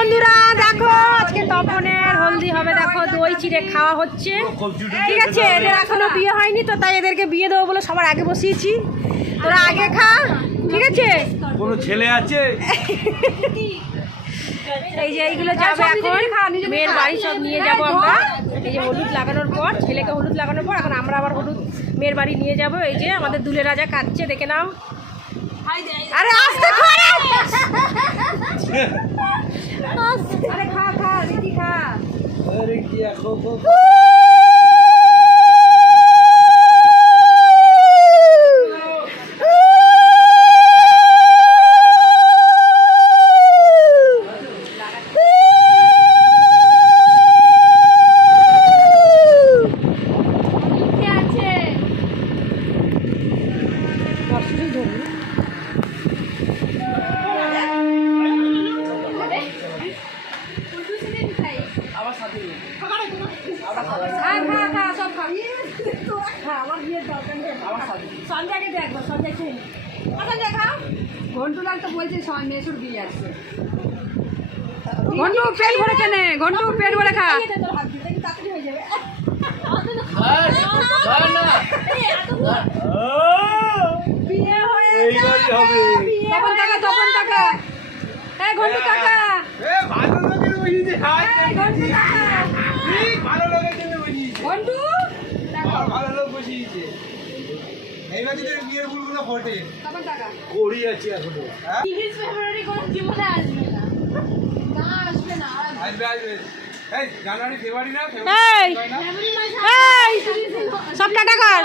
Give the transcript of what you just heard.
বন্ধুরা দেখো আজকে তপনের হলদি হবে, দেখো দই চিড়ে খাওয়া হচ্ছে। ঠিক আছে, এদের এখনো বিয়ে হয়নি তো তাই এদেরকে বিয়ে দেবো বলে সবার আগে বসিয়েছি। তোরা আগে খা, ঠিক আছে? কোনো ছেলে আছে? এই যে এইগুলো যাবে এখন মেয়ের বাড়ি, সব নিয়ে যাবো আমরা। এই যে হলুদ লাগানোর পর, ছেলেকে হলুদ লাগানোর পর এখন আমরা আবার হলুদ মেয়ের বাড়ি নিয়ে যাব। এই যে আমাদের দুলে রাজা কাঁদছে, দেখে নাও। আরে আস্তে খা রে, আরে খা খা দিদি খা। আরে কি এখন ঘন্টু লাল তো বলছে মেসুর বিয়ে আসছে। ঘন্টু পেট ভরে কেনে, ঘন্টু পেট ভরে খা। তপন কাকা, তপন কাকা, এই ঘন্টু কাকা, ভালো লোকের বুঝিয়েছে, ভালো লোকের জন্য বুঝিয়েছে, ঘন্টু ভালো লোক বুঝিয়েছে। এইবার যদি বিয়ের ফুলগুলো ফোটে তপন কাকা করি আছে এখনো। আসবে আসবে, এই জানুয়ারি ফেব্রুয়ারি না, এই এই সব টাকা কর।